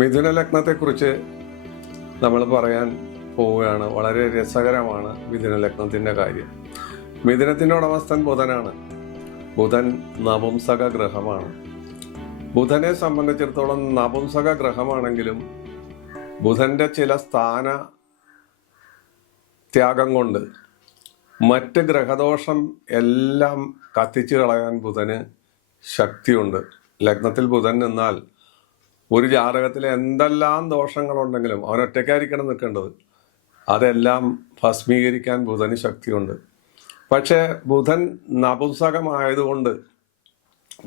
മിഥുന ലഗ്നത്തെക്കുറിച്ച് നമ്മൾ പറയാൻ പോവുകയാണ്. വളരെ രസകരമാണ് മിഥുന ലഗ്നത്തിൻ്റെ കാര്യം. മിഥുനത്തിൻ്റെ ഉടമസ്ഥൻ ബുധനാണ്. ബുധൻ നപുംസക ഗ്രഹമാണ്. ബുധനെ സംബന്ധിച്ചിടത്തോളം നപുംസക ഗ്രഹമാണെങ്കിലും ബുധൻ്റെ ചില സ്ഥാന ത്യാഗം കൊണ്ട് മറ്റ് ഗ്രഹദോഷം എല്ലാം കത്തിച്ചു കളയാൻ ബുധന് ശക്തിയുണ്ട്. ലഗ്നത്തിൽ ബുധൻ നിന്നാൽ ഒരു ജാതകത്തിൽ എന്തെല്ലാം ദോഷങ്ങളുണ്ടെങ്കിലും അവൻ ഒറ്റയ്ക്കായിരിക്കണം നിൽക്കേണ്ടത്, അതെല്ലാം ഭസ്മീകരിക്കാൻ ബുധന് ശക്തിയുണ്ട്. പക്ഷേ ബുധൻ നപുംസകമായതുകൊണ്ട്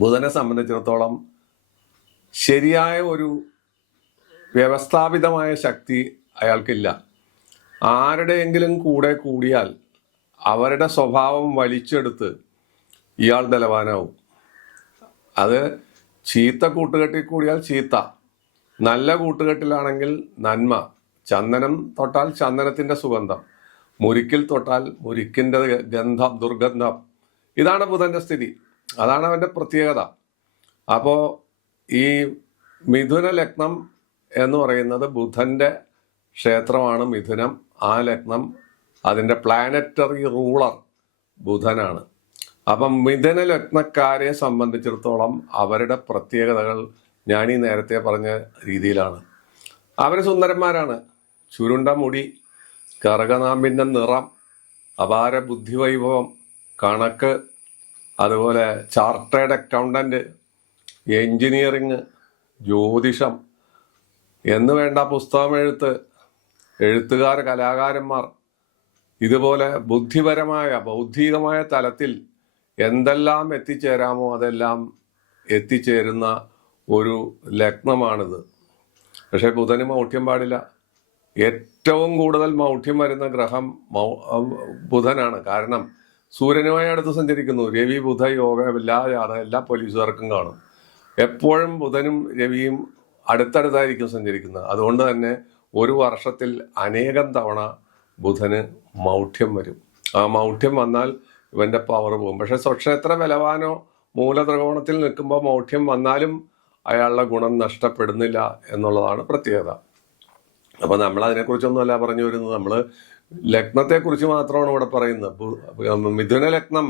ബുധനെ സംബന്ധിച്ചിടത്തോളം ശരിയായ ഒരു വ്യവസ്ഥാപിതമായ ശക്തി അയാൾക്കില്ല. ആരുടെയെങ്കിലും കൂടെ കൂടിയാൽ അവരുടെ സ്വഭാവം വലിച്ചെടുത്ത് ഇയാൾ ബലവാനാവും. അത് ചീത്ത കൂട്ടുകെട്ടിൽ കൂടിയാൽ ചീത്ത, നല്ല കൂട്ടുകെട്ടിലാണെങ്കിൽ നന്മ. ചന്ദനം തൊട്ടാൽ ചന്ദനത്തിൻ്റെ സുഗന്ധം, മുരിക്കിൽ തൊട്ടാൽ മുരിക്കിൻ്റെ ഗന്ധം, ദുർഗന്ധം. ഇതാണ് ബുധൻ്റെ സ്ഥിതി, അതാണ് അവൻ്റെ പ്രത്യേകത. അപ്പോൾ ഈ മിഥുന ലഗ്നം എന്ന് പറയുന്നത് ബുധൻ്റെ ക്ഷേത്രമാണ് മിഥുനം. ആ ലഗ്നം അതിൻ്റെ പ്ലാനറ്ററി റൂളർ ബുധനാണ്. അപ്പം മിഥുന ലഗ്നക്കാരെ സംബന്ധിച്ചിടത്തോളം അവരുടെ പ്രത്യേകതകൾ ഞാൻ ഈ നേരത്തെ പറഞ്ഞ രീതിയിലാണ്. അവർ സുന്ദരന്മാരാണ്. ചുരുണ്ട മുടി, കറുകനാമ്പിൻ്റെ നിറം, അപാര ബുദ്ധിവൈഭവം, കണക്ക്, അതുപോലെ ചാർട്ടേഡ് അക്കൗണ്ടൻറ്റ്, എൻജിനീയറിങ്, ജ്യോതിഷം എന്ന് വേണ്ട പുസ്തകം എഴുത്തുകാർ, കലാകാരന്മാർ, ഇതുപോലെ ബുദ്ധിപരമായ ബൗദ്ധികമായ തലത്തിൽ എന്തെല്ലാം എത്തിച്ചേരാമോ അതെല്ലാം എത്തിച്ചേരുന്ന ഒരു ലഗ്നമാണിത്. പക്ഷേ ബുധന് മൗഢ്യം പാടില്ല. ഏറ്റവും കൂടുതൽ മൗഢ്യം വരുന്ന ഗ്രഹം ബുധനാണ്. കാരണം സൂര്യനുമായി അടുത്ത് സഞ്ചരിക്കുന്നു. രവി ബുധ യോഗ എല്ലാ പോലീസുകാർക്കും കാണും. എപ്പോഴും ബുധനും രവിയും അടുത്തടുത്തായിരിക്കും സഞ്ചരിക്കുന്നത്. അതുകൊണ്ട് തന്നെ ഒരു വർഷത്തിൽ അനേകം തവണ ബുധന് മൗഢ്യം വരും. ആ മൗഢ്യം വന്നാൽ ഇവൻ്റെ പവർ പോകും. പക്ഷെ സ്വക്ഷേത്ര ബലവാനോ മൂലത്രികോണത്തിൽ നിൽക്കുമ്പോൾ മൗഢ്യം വന്നാലും അയാളുടെ ഗുണം നഷ്ടപ്പെടുന്നില്ല എന്നുള്ളതാണ് പ്രത്യേകത. അപ്പോൾ നമ്മൾ അതിനെക്കുറിച്ചൊന്നുമല്ല പറഞ്ഞു വരുന്നത്. നമ്മൾ ലഗ്നത്തെക്കുറിച്ച് മാത്രമാണ് ഇവിടെ പറയുന്നത്. മിഥുന ലഗ്നം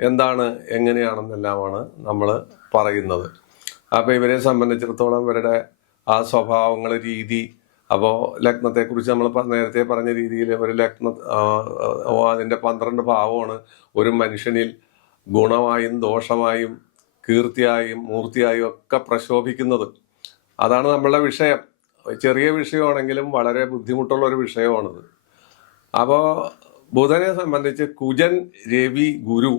എന്താണ്, എങ്ങനെയാണെന്നെല്ലാമാണ് നമ്മൾ പറയുന്നത്. അപ്പോൾ ഇവരെ സംബന്ധിച്ചിടത്തോളം ഇവരുടെ ആ സ്വഭാവങ്ങൾ, രീതി, അപ്പോൾ ലഗ്നത്തെക്കുറിച്ച് നമ്മൾ നേരത്തെ പറഞ്ഞ രീതിയിൽ ഒരു അതിൻ്റെ 12 ഭാവമാണ് ഒരു മനുഷ്യനിൽ ഗുണമായും ദോഷമായും കീർത്തിയായും മൂർത്തിയായും ഒക്കെ പ്രശോഭിക്കുന്നത്. അതാണ് നമ്മളുടെ വിഷയം. ചെറിയ വിഷയമാണെങ്കിലും വളരെ ബുദ്ധിമുട്ടുള്ള ഒരു വിഷയമാണിത്. അപ്പോൾ ബുധനെ സംബന്ധിച്ച് കുജൻ, രവി, ഗുരു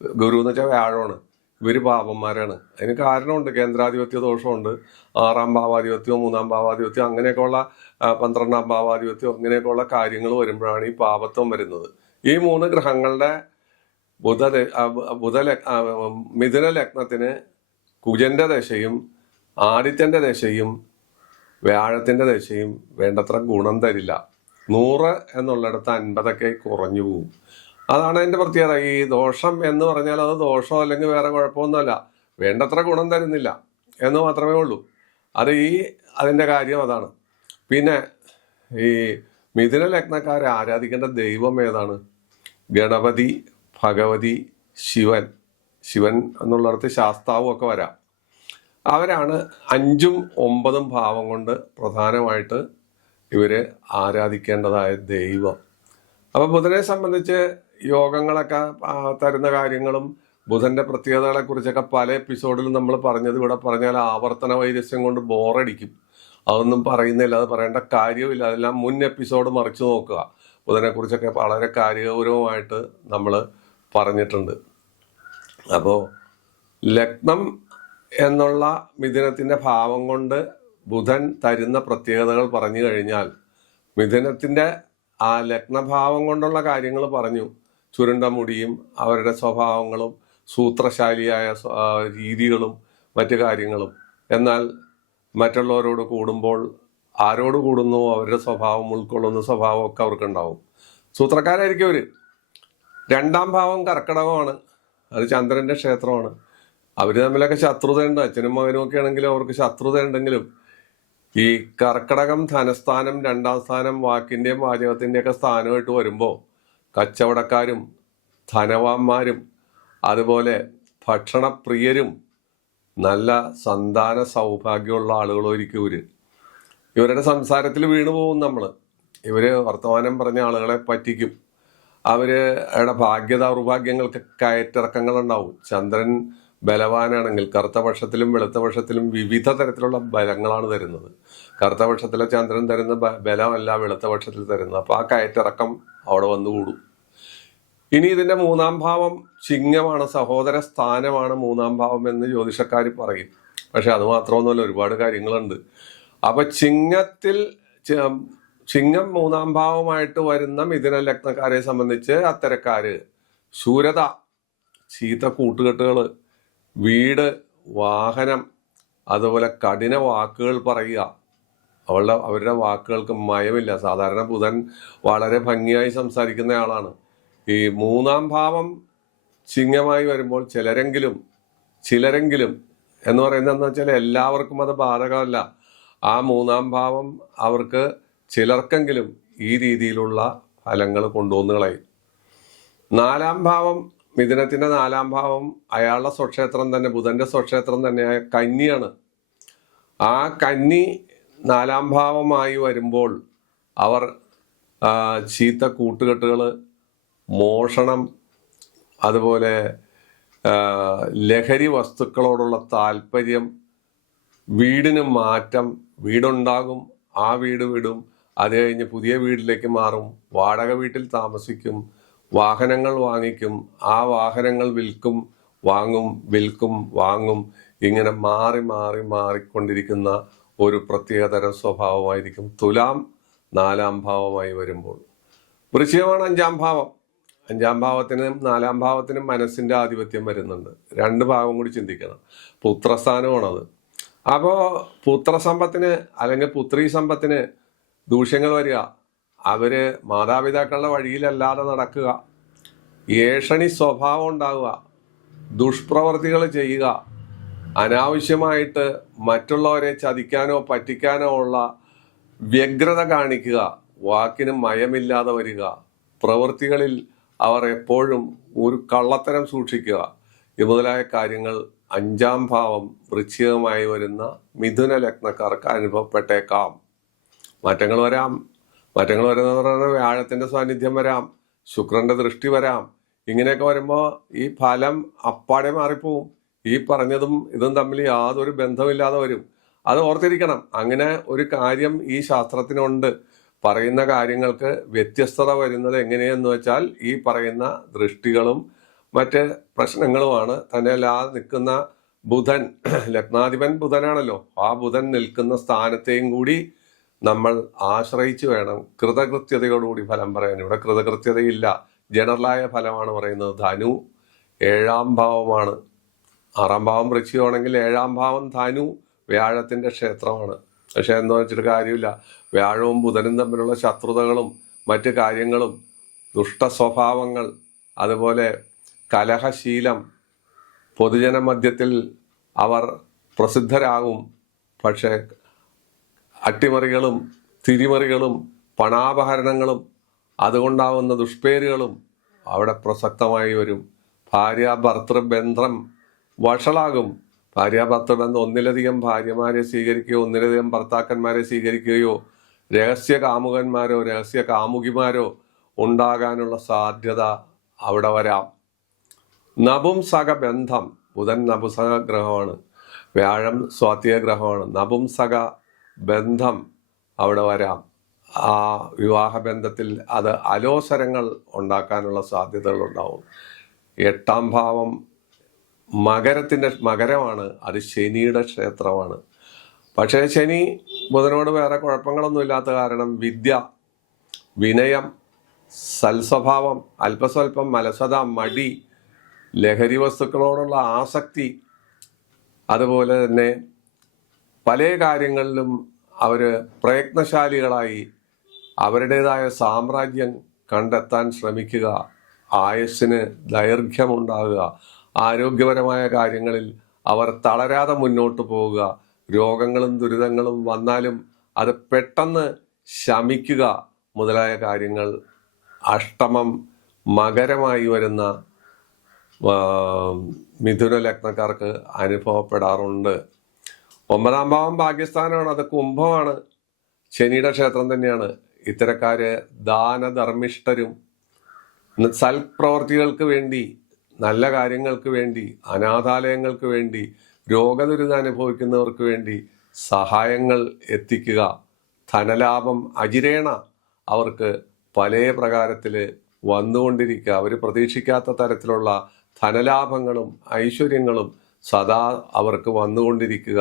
എന്ന് വെച്ചാൽ വ്യാഴമാണ്. ഇവർ പാപന്മാരാണ്. അതിന് കാരണമുണ്ട്. കേന്ദ്രാധിപത്യ ദോഷമുണ്ട്, 6ാം ഭാവാധിപത്യം, 3ാം ഭാവാധിപത്യം, അങ്ങനെയൊക്കെയുള്ള 12ാം ഭാവാധിപത്യം, അങ്ങനെയൊക്കെയുള്ള കാര്യങ്ങൾ വരുമ്പോഴാണ് ഈ പാപത്വം വരുന്നത്. ഈ 3 ഗ്രഹങ്ങളുടെ മിഥുന ലഗ്നത്തിന് കുജന്റെ ദശയും ആദിത്യന്റെ ദശയും വ്യാഴത്തിന്റെ ദശയും വേണ്ടത്ര ഗുണം തരില്ല. 100 എന്നുള്ളിടത്ത് 50 കുറഞ്ഞു പോവും. അതാണ് അതിൻ്റെ പ്രത്യേകത. ഈ ദോഷം എന്ന് പറഞ്ഞാൽ അത് ദോഷം അല്ലെങ്കിൽ വേറെ കുഴപ്പമൊന്നുമല്ല, വേണ്ടത്ര ഗുണം തരുന്നില്ല എന്ന് മാത്രമേ ഉള്ളൂ. അതിൻ്റെ കാര്യം അതാണ്. പിന്നെ ഈ മിഥുന ലഗ്നക്കാരെ ആരാധിക്കേണ്ട ദൈവം ഏതാണ്? ഗണപതി, ഭഗവതി, ശിവൻ എന്നുള്ളിടത്ത് ശാസ്താവും ഒക്കെ വരാം. അവരാണ് 5ഉം 9ഉം ഭാവം കൊണ്ട് പ്രധാനമായിട്ട് ഇവർ ആരാധിക്കേണ്ടതായ ദൈവം. അപ്പോൾ ബുധനെ സംബന്ധിച്ച് യോഗങ്ങളൊക്കെ തരുന്ന കാര്യങ്ങളും ബുധന്റെ പ്രത്യേകതകളെ കുറിച്ചൊക്കെ പല എപ്പിസോഡിലും നമ്മൾ പറഞ്ഞത് ഇവിടെ പറഞ്ഞാൽ ആവർത്തന വൈരസ്യം കൊണ്ട് ബോറടിക്കും. അതൊന്നും പറയുന്നില്ല, അത് പറയേണ്ട കാര്യമില്ല. അതെല്ലാം മുൻ എപ്പിസോഡ് മറിച്ച് നോക്കുക. ബുധനെക്കുറിച്ചൊക്കെ വളരെ കാര്യഗൗരവമായിട്ട് നമ്മൾ പറഞ്ഞിട്ടുണ്ട്. അപ്പോൾ ലഗ്നം എന്നുള്ള മിഥുനത്തിൻ്റെ ഭാവം കൊണ്ട് ബുധൻ തരുന്ന പ്രത്യേകതകൾ പറഞ്ഞു കഴിഞ്ഞാൽ മിഥുനത്തിൻ്റെ ആ ലഗ്നഭാവം കൊണ്ടുള്ള കാര്യങ്ങൾ പറഞ്ഞു. ചുരുണ്ട മുടിയും അവരുടെ സ്വഭാവങ്ങളും സൂത്രശാലിയായ രീതികളും മറ്റു കാര്യങ്ങളും. എന്നാൽ മറ്റുള്ളവരോട് കൂടുമ്പോൾ ആരോട് കൂടുന്നു അവരുടെ സ്വഭാവം ഉൾക്കൊള്ളുന്ന സ്വഭാവമൊക്കെ അവർക്കുണ്ടാവും. സൂത്രക്കാരായിരിക്കും അവർ. 2ാം ഭാവം കർക്കിടകമാണ്. അത് ചന്ദ്രൻ്റെ ക്ഷേത്രമാണ്. അവർ തമ്മിലൊക്കെ ശത്രുതയുണ്ട്. അച്ഛനും മകനും ഒക്കെ ആണെങ്കിലും അവർക്ക് ശത്രുത ഉണ്ടെങ്കിലും ഈ കർക്കടകം ധനസ്ഥാനം, 2-ാം സ്ഥാനം വാക്കിന്റെയും വാചകത്തിന്റെയൊക്കെ സ്ഥാനമായിട്ട് വരുമ്പോൾ കച്ചവടക്കാരും ധനവാന്മാരും അതുപോലെ ഭക്ഷണപ്രിയരും നല്ല സന്താന സൗഭാഗ്യമുള്ള ആളുകളായിരിക്കും ഇവരുടെ സംസാരത്തിൽ വീണു പോകും നമ്മൾ. ഇവര് വർത്തമാനം പറഞ്ഞ ആളുകളെ പറ്റിക്കും. അവരുടെ ഭാഗ്യ ദൗർഭാഗ്യങ്ങൾക്ക് കയറ്റിറക്കങ്ങൾ ഉണ്ടാവും. ചന്ദ്രൻ ബലവാനാണെങ്കിൽ കറുത്ത പക്ഷത്തിലും വെളുത്ത പക്ഷത്തിലും വിവിധ തരത്തിലുള്ള ബലങ്ങളാണ് തരുന്നത്. കറുത്ത പക്ഷത്തിലെ ചന്ദ്രൻ തരുന്ന ബലമല്ല വെളുത്ത പക്ഷത്തിൽ തരുന്നത്. അപ്പൊ ആ കയറ്റിറക്കം അവിടെ വന്നുകൂടും. ഇനി ഇതിന്റെ 3-ാം ഭാവം ചിങ്ങമാണ്, സഹോദര സ്ഥാനമാണ് 3-ാം ഭാവം എന്ന് ജ്യോതിഷക്കാർ പറയും. പക്ഷെ അത് മാത്രമൊന്നുമല്ല, ഒരുപാട് കാര്യങ്ങളുണ്ട്. അപ്പൊ ചിങ്ങം 3-ാം ഭാവമായിട്ട് വരുന്ന മിഥുന ലഗ്നക്കാരെ സംബന്ധിച്ച് അത്തരക്കാര് ശൂരത, ചീത്ത കൂട്ടുകെട്ടുകള്, വീട്, വാഹനം, അതുപോലെ കഠിന വാക്കുകൾ പറയുക. അവരുടെ വാക്കുകൾക്ക് മയമില്ല. സാധാരണ ബുധൻ വളരെ ഭംഗിയായി സംസാരിക്കുന്ന ആളാണ്. ഈ 3-ാം ഭാവം ചിങ്ങമായി വരുമ്പോൾ ചിലരെങ്കിലും എന്ന് പറയുന്നതെന്ന് വെച്ചാൽ എല്ലാവർക്കും അത് ബാധകമല്ല. ആ 3-ാം ഭാവം അവർക്ക് ചിലർക്കെങ്കിലും ഈ രീതിയിലുള്ള ഫലങ്ങൾ കൊണ്ടുവന്നു കളയും. 4-ാം ഭാവം, മിഥുനത്തിന്റെ 4-ാം ഭാവം അയാളുടെ സ്വക്ഷേത്രം തന്നെ, ബുധന്റെ സ്വക്ഷേത്രം തന്നെയായ കന്നിയാണ്. ആ കന്നി 4-ാം ഭാവമായി വരുമ്പോൾ അവർ ചീത്ത കൂട്ടുകെട്ടുകൾ, മോഷണം, അതുപോലെ ലഹരി വസ്തുക്കളോടുള്ള താല്പര്യം, വീടിന് മാറ്റം, വീടുണ്ടാകും, ആ വീട് വിടും, അത് കഴിഞ്ഞ് പുതിയ വീട്ടിലേക്ക് മാറും, വാടക വീട്ടിൽ താമസിക്കും, വാഹനങ്ങൾ വാങ്ങിക്കും, ആ വാഹനങ്ങൾ വിൽക്കും, വാങ്ങും, വിൽക്കും, വാങ്ങും, ഇങ്ങനെ മാറിക്കൊണ്ടിരിക്കുന്ന ഒരു പ്രത്യേകതരം സ്വഭാവമായിരിക്കും തുലാം 4-ാം ഭാവമായി വരുമ്പോൾ. വൃശ്ചികമാണ് 5-ാം ഭാവം. 5-ാം ഭാവത്തിനും 4-ാം ഭാവത്തിനും മനസ്സിന്റെ ആധിപത്യം വരുന്നുണ്ട്. 2 ഭാവം കൂടി ചിന്തിക്കണം. പുത്രസ്ഥാനമാണത്. അപ്പോ പുത്രസമ്പത്തിന് അല്ലെങ്കിൽ പുത്രീ സമ്പത്തിന് ദൂഷ്യങ്ങൾ വരിക. അവര് മാതാപിതാക്കളുടെ വഴിയിലല്ലാതെ നടക്കുക, ഏഷണി സ്വഭാവം ഉണ്ടാവുക, ദുഷ്പ്രവർത്തികൾ ചെയ്യുക, അനാവശ്യമായിട്ട് മറ്റുള്ളവരെ ചതിക്കാനോ പറ്റിക്കാനോ ഉള്ള വ്യഗ്രത കാണിക്കുക, വാക്കിന് മയമില്ലാതെ വരിക, പ്രവൃത്തികളിൽ അവർ എപ്പോഴും ഒരു കള്ളത്തരം സൂക്ഷിക്കുക, മുതലായ കാര്യങ്ങൾ 5-ാം ഭാവം വൃശ്ചികമായി വരുന്ന മിഥുന ലഗ്നക്കാർക്ക് അനുഭവപ്പെട്ടേക്കാം. മാറ്റങ്ങൾ വരുന്നതെന്ന് പറഞ്ഞാൽ വ്യാഴത്തിന്റെ സാന്നിധ്യം വരാം, ശുക്രന്റെ ദൃഷ്ടി വരാം. ഇങ്ങനെയൊക്കെ വരുമ്പോൾ ഈ ഫലം അപ്പാടെ മാറിപ്പോവും. ഈ പറഞ്ഞതും ഇതും തമ്മിൽ യാതൊരു ബന്ധമില്ലാതെ വരും. അത് ഓർത്തിരിക്കണം. അങ്ങനെ ഒരു കാര്യം ഈ ശാസ്ത്രത്തിനുണ്ട്. പറയുന്ന കാര്യങ്ങൾക്ക് വ്യത്യസ്തത വരുന്നത് എങ്ങനെയെന്ന് വെച്ചാൽ ഈ പറയുന്ന ദൃഷ്ടികളും മറ്റ് പ്രശ്നങ്ങളുമാണ്. തന്നെയല്ല, നിൽക്കുന്ന ബുധൻ, ലഗ്നാധിപൻ ബുധനാണല്ലോ, ആ ബുധൻ നിൽക്കുന്ന സ്ഥാനത്തെയും കൂടി നമ്മൾ ആശ്രയിച്ചു വേണം കൃതകൃത്യതയോടുകൂടി ഫലം പറയാൻ. ഇവിടെ കൃതകൃത്യതയില്ല, ജനറലായ ഫലമാണ് പറയുന്നത്. ധനു 7-ാം ഭാവമാണ്. 6-ാം ഭാവം വൃശ്ചികമാണെങ്കിൽ 7-ാം ഭാവം ധനു വ്യാഴത്തിന്റെ ക്ഷേത്രമാണ്. പക്ഷെ എന്താ വെച്ചിട്ട് കാര്യമില്ല. വ്യാഴവും ബുധനും തമ്മിലുള്ള ശത്രുതകളും മറ്റു കാര്യങ്ങളും, ദുഷ്ട സ്വഭാവങ്ങൾ, അതുപോലെ കലഹശീലം, പൊതുജന മധ്യത്തിൽ അവർ പ്രസിദ്ധരാകും. പക്ഷെ അട്ടിമറികളും തിരിമറികളും പണാപഹരണങ്ങളും അതുകൊണ്ടാവുന്ന ദുഷ്പേരുകളും അവിടെ പ്രസക്തമായി വരും. ഭാര്യ-ഭർത്തൃബന്ധം വഷളാകും. ഭാര്യ-ഭർത്തൃബന്ധം ഒന്നിലധികം ഭാര്യമാരെ സ്വീകരിക്കുകയോ ഒന്നിലധികം ഭർത്താക്കന്മാരെ സ്വീകരിക്കുകയോ രഹസ്യ കാമുകന്മാരോ രഹസ്യ കാമുകിമാരോ ഉണ്ടാകാനുള്ള സാധ്യത അവിടെ വരാം. നപുംസക ബന്ധം, ബുധൻ നപുംസക ഗ്രഹമാണ്, വ്യാഴം സ്വാത്വിക ഗ്രഹമാണ്. നപുംസക ബന്ധം അവിടെ വരാം. ആ വിവാഹബന്ധത്തിൽ അത് അലോസരങ്ങൾ ഉണ്ടാക്കാനുള്ള സാധ്യതകൾ ഉണ്ടാവും. 8-ാം ഭാവം മകരമാണ്, അത് ശനിയുടെ ക്ഷേത്രമാണ്. പക്ഷേ ശനി ബുധനോട് വേറെ കുഴപ്പങ്ങളൊന്നും ഇല്ലാത്ത കാരണം വിദ്യ, വിനയം, സൽസ്വഭാവം, അല്പസ്വല്പം മലസത, മടി, ലഹരി വസ്തുക്കളോടുള്ള ആസക്തി, അതുപോലെ തന്നെ പല കാര്യങ്ങളിലും അവർ പ്രയത്നശാലികളായി അവരുടേതായ സാമ്രാജ്യം കണ്ടെത്താൻ ശ്രമിക്കുക, ആയുസ്സിന് ദൈർഘ്യമുണ്ടാകുക, ആരോഗ്യപരമായ കാര്യങ്ങളിൽ അവർ തളരാതെ മുന്നോട്ട് പോവുക, രോഗങ്ങളും ദുരിതങ്ങളും വന്നാലും അത് പെട്ടെന്ന് ശമിക്കുക മുതലായ കാര്യങ്ങൾ അഷ്ടമം മകരമായി വരുന്ന മിഥുന ലഗ്നക്കാർക്ക് അനുഭവപ്പെടാറുണ്ട്. 9ാം ഭാവം ഭാഗ്യസ്ഥാനമാണ്, അത് കുംഭമാണ്, ശനിയുടെ ക്ഷേത്രം തന്നെയാണ്. ഇത്തരക്കാര് ദാനധർമ്മിഷ്ഠരും സൽപ്രവർത്തികൾക്ക് വേണ്ടി, നല്ല കാര്യങ്ങൾക്ക് വേണ്ടി, അനാഥാലയങ്ങൾക്ക് വേണ്ടി, രോഗദുരിതം അനുഭവിക്കുന്നവർക്ക് വേണ്ടി സഹായങ്ങൾ എത്തിക്കുക. ധനലാഭം അജിരേണ അവർക്ക് പല പ്രകാരത്തിൽ വന്നുകൊണ്ടിരിക്കുക. അവർ പ്രതീക്ഷിക്കാത്ത തരത്തിലുള്ള ധനലാഭങ്ങളും ഐശ്വര്യങ്ങളും സദാ അവർക്ക് വന്നുകൊണ്ടിരിക്കുക.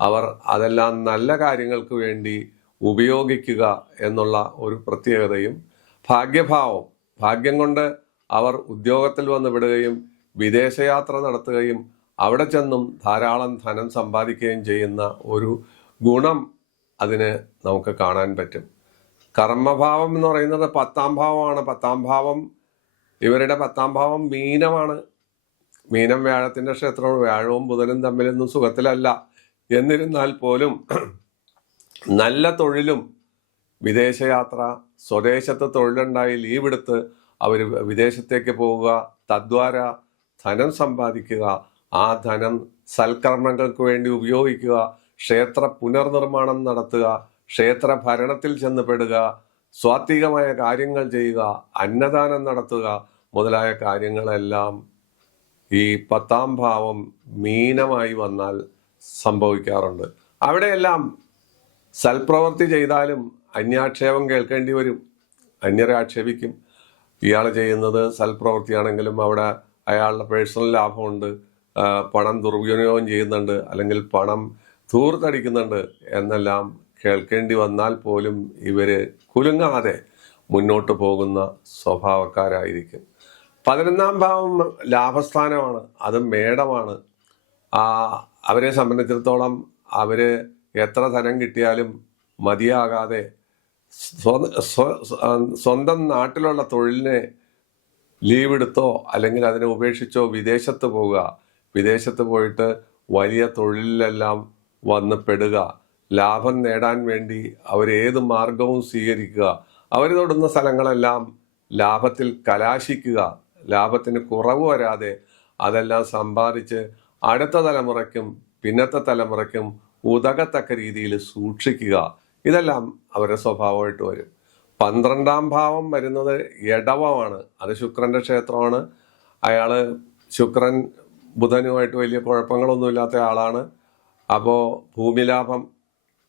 അവർ അതെല്ലാം നല്ല കാര്യങ്ങൾക്ക് വേണ്ടി ഉപയോഗിക്കുക എന്നുള്ള ഒരു പ്രത്യേകതയും. ഭാഗ്യഭാവം, ഭാഗ്യം കൊണ്ട് അവർ ഉദ്യോഗത്തിൽ വന്ന് വിടുകയും വിദേശയാത്ര നടത്തുകയും അവിടെ ചെന്നും ധാരാളം ധനം സമ്പാദിക്കുകയും ചെയ്യുന്ന ഒരു ഗുണം അതിന് നമുക്ക് കാണാൻ പറ്റും. കർമ്മഭാവം എന്ന് പറയുന്നത് 10ാം ഭാവമാണ്. 10ാം ഭാവം, ഇവരുടെ 10ാം ഭാവം മീനമാണ്. മീനം വ്യാഴത്തിന്റെ ക്ഷേത്രമാണ്. വ്യാഴവും ബുധനും തമ്മിലൊന്നും സുഖത്തിലല്ല. എന്നിരുന്നാൽ പോലും നല്ല തൊഴിലും വിദേശയാത്ര, സ്വദേശത്ത് തൊഴിലുണ്ടായി ലീവ് എടുത്ത് അവർ വിദേശത്തേക്ക് പോവുക, തദ്വാര ധനം സമ്പാദിക്കുക, ആ ധനം സൽക്കർമ്മങ്ങൾക്ക് വേണ്ടി ഉപയോഗിക്കുക, ക്ഷേത്ര പുനർനിർമ്മാണം നടത്തുക, ക്ഷേത്ര ഭരണത്തിൽ ചെന്നപ്പെടുക, സ്വാത്വികമായ കാര്യങ്ങൾ ചെയ്യുക, അന്നദാനം നടത്തുക മുതലായ കാര്യങ്ങളെല്ലാം ഈ 10ാം ഭാവം മീനമായി വന്നാൽ സംഭവിക്കാറുണ്ട്. അവിടെയെല്ലാം സൽപ്രവൃത്തി ചെയ്താലും അന്യാക്ഷേപം കേൾക്കേണ്ടി വരും. അന്യരെ ആക്ഷേപിക്കും. ഇയാൾ ചെയ്യുന്നത് സൽപ്രവൃത്തിയാണെങ്കിലും അവിടെ അയാളുടെ പേഴ്സണൽ ലാഭമുണ്ട്, പണം ദുർവിനിയോഗം ചെയ്യുന്നുണ്ട്, അല്ലെങ്കിൽ പണം ധൂർത്തടിക്കുന്നുണ്ട് എന്നെല്ലാം കേൾക്കേണ്ടി വന്നാൽ പോലും ഇവര് കുലുങ്ങാതെ മുന്നോട്ട് പോകുന്ന സ്വഭാവക്കാരായിരിക്കും. 11ാം ഭാവം ലാഭസ്ഥാനമാണ്, അത് മേടമാണ്. അവരെ സംബന്ധിച്ചിടത്തോളം അവര് എത്ര ധനം കിട്ടിയാലും മതിയാകാതെ സ്വന്തം നാട്ടിലുള്ള തൊഴിലിനെ ലീവ് എടുത്തോ അല്ലെങ്കിൽ അതിനെ ഉപേക്ഷിച്ചോ വിദേശത്ത് പോവുക. വിദേശത്ത് പോയിട്ട് വലിയ തൊഴിലിലെല്ലാം വന്ന് പെടുക. ലാഭം നേടാൻ വേണ്ടി അവരേത് മാർഗവും സ്വീകരിക്കുക. അവർ തൊടുന്ന സ്ഥലങ്ങളെല്ലാം ലാഭത്തിൽ കലാശിക്കുക. ലാഭത്തിന് കുറവ് വരാതെ അതെല്ലാം സമ്പാദിച്ച് അടുത്ത തലമുറയ്ക്കും പിന്നത്തെ തലമുറയ്ക്കും ഉതകത്തക്ക രീതിയിൽ സൂക്ഷിക്കുക. ഇതെല്ലാം അവരുടെ സ്വഭാവമായിട്ട് വരും. 12ാം ഭാവം വരുന്നത് ഇടവമാണ്, അത് ശുക്രന്റെ ക്ഷേത്രമാണ്. അയാള് ശുക്രൻ ബുധനുമായിട്ട് വലിയ കുഴപ്പങ്ങളൊന്നുമില്ലാത്ത ആളാണ്. അപ്പോൾ ഭൂമിലാഭം,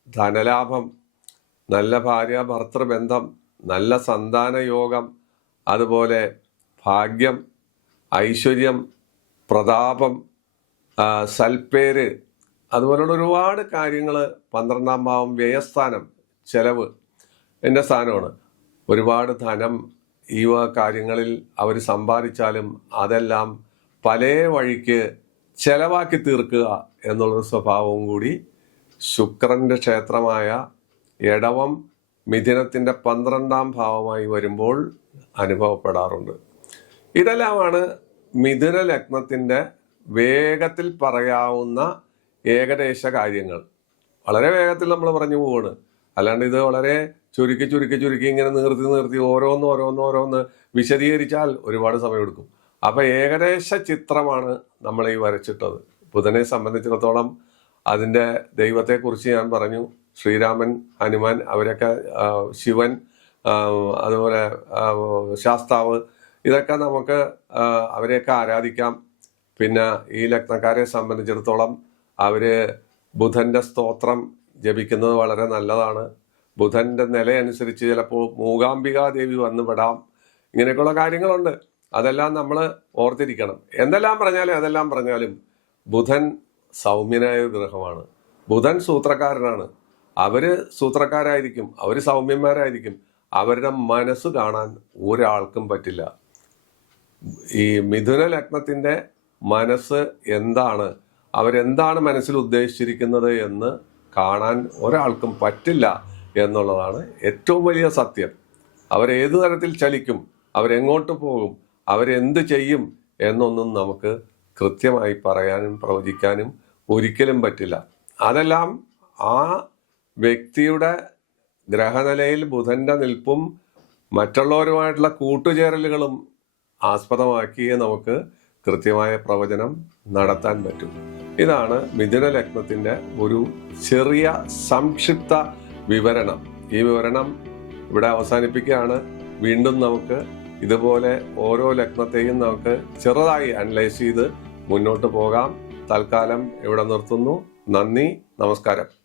ധനലാഭം, നല്ല ഭാര്യ ഭർത്തൃബന്ധം, നല്ല സന്താന യോഗം, അതുപോലെ ഭാഗ്യം, ഐശ്വര്യം, പ്രതാപം, സൽപ്പേര്, അതുപോലുള്ള ഒരുപാട് കാര്യങ്ങൾ 12ാം ഭാവം വ്യയസ്ഥാനം, ചെലവ് എൻ്റെ സ്ഥാനമാണ്. ഒരുപാട് ധനം ഈ കാര്യങ്ങളിൽ അവർ സമ്പാദിച്ചാലും അതെല്ലാം പല വഴിക്ക് ചെലവാക്കി തീർക്കുക എന്നുള്ളൊരു സ്വഭാവവും കൂടി ശുക്രന്റെ ക്ഷേത്രമായ ഇടവം മിഥുനത്തിന്റെ 12ാം ഭാവമായി വരുമ്പോൾ അനുഭവപ്പെടാറുണ്ട്. ഇതെല്ലാമാണ് മിഥുന ലഗ്നത്തിന്റെ വേഗത്തിൽ പറയാവുന്ന ഏകദേശ കാര്യങ്ങൾ. വളരെ വേഗത്തിൽ നമ്മൾ പറഞ്ഞു പോവാണ്. അല്ലാണ്ട് ഇത് വളരെ ചുരുക്കി ചുരുക്കി ചുരുക്കി ഇങ്ങനെ നിർത്തി ഓരോന്ന് വിശദീകരിച്ചാൽ ഒരുപാട് സമയമെടുക്കും. അപ്പൊ ഏകദേശ ചിത്രമാണ് നമ്മൾ ഈ വരച്ചിട്ടത്. ബുധനെ സംബന്ധിച്ചിടത്തോളം അതിന്റെ ദൈവത്തെക്കുറിച്ച് ഞാൻ പറഞ്ഞു. ശ്രീരാമൻ, ഹനുമാൻ, അവരൊക്കെ, ശിവൻ, അതുപോലെ ശാസ്താവ്, ഇതൊക്കെ നമുക്ക് അവരെയൊക്കെ ആരാധിക്കാം. പിന്നെ ഈ ലഗ്നക്കാരെ സംബന്ധിച്ചിടത്തോളം അവര് ബുധന്റെ സ്തോത്രം ജപിക്കുന്നത് വളരെ നല്ലതാണ്. ബുധന്റെ നിലയനുസരിച്ച് ചിലപ്പോൾ മൂകാംബികാ ദേവി വന്നു പെടാം. ഇങ്ങനെയൊക്കെയുള്ള കാര്യങ്ങളുണ്ട്. അതെല്ലാം നമ്മൾ ഓർത്തിരിക്കണം. അതെല്ലാം പറഞ്ഞാലും ബുധൻ സൗമ്യനായ ഗ്രഹമാണ്. ബുധൻ സൂത്രക്കാരനാണ്. അവര് സൂത്രക്കാരായിരിക്കും, അവര് സൗമ്യന്മാരായിരിക്കും. അവരുടെ മനസ്സ് കാണാൻ ഒരാൾക്കും പറ്റില്ല. ഈ മിഥുന ലഗ്നത്തിന്റെ മനസ്സ് എന്താണ്, അവരെന്താണ് മനസ്സിൽ ഉദ്ദേശിച്ചിരിക്കുന്നത് എന്ന് കാണാൻ ഒരാൾക്കും പറ്റില്ല എന്നുള്ളതാണ് ഏറ്റവും വലിയ സത്യം. അവരേതു തരത്തിൽ ചലിക്കും, അവരെങ്ങോട്ട് പോകും, അവരെന്ത് ചെയ്യും എന്നൊന്നും നമുക്ക് കൃത്യമായി പറയാനും പ്രവചിക്കാനും ഒരിക്കലും പറ്റില്ല. അതെല്ലാം ആ വ്യക്തിയുടെ ഗ്രഹനിലയിൽ ബുധന്റെ നിൽപ്പും മറ്റുള്ളവരുമായിട്ടുള്ള കൂട്ടുചേരലുകളും ആസ്പദമാക്കിയേ നമുക്ക് കൃത്യമായ പ്രവചനം നടത്താൻ പറ്റും. ഇതാണ് മിഥുന ലഗ്നത്തിന്റെ ഒരു ചെറിയ സംക്ഷിപ്ത വിവരണം. ഈ വിവരണം ഇവിടെ അവസാനിപ്പിക്കുകയാണ്. വീണ്ടും നമുക്ക് ഇതുപോലെ ഓരോ ലഗ്നത്തെയും നമുക്ക് ചെറുതായി അനലൈസ് ചെയ്ത് മുന്നോട്ട് പോകാം. തൽക്കാലം ഇവിടെ നിർത്തുന്നു. നന്ദി, നമസ്കാരം.